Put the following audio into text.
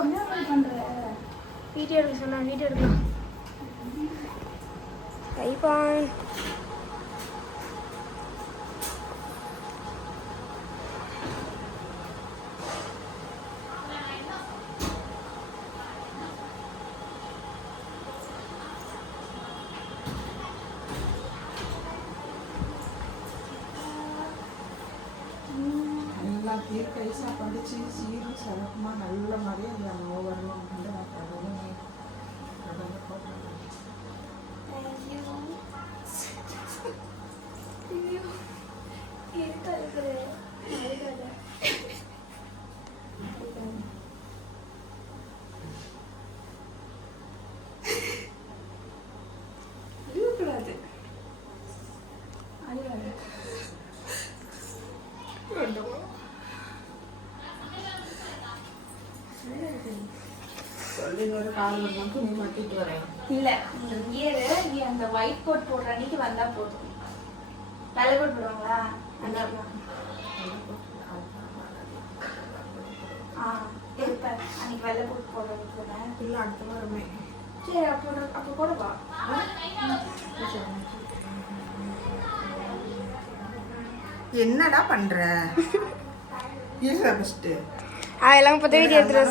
என்ன பண்ற? வீடியோ எடுக்க சொன்னா வீடியோ எடுக்கலாம். கைபான் நல்லா கை சாப்பாடு சீரும் சிறப்புமா நல்ல மாதிரியே அந்த வரணும் வந்து நான் கடவுளே கடவுளை போட்டேன். கூடாது சொல்லி ஒரு கால் மட்டும் நீ மாட்டிட்டு வரேன். இல்ல நீ அந்த ஒயிட் கோட் போடுற அன்னைக்கு வந்தா போதும். வெள்ளை கோட் போடுவாங்களா? அன்னைக்கு வெள்ளை கோட் போடுறதுக்கு இல்ல அடுத்த வாரமே. சரி அப்போ போடுவா. என்னடா பண்ற? இருடா ஃபர்ஸ்ட். அதெல்லாம் பத்தி வீடியோ எடுத்துட்டு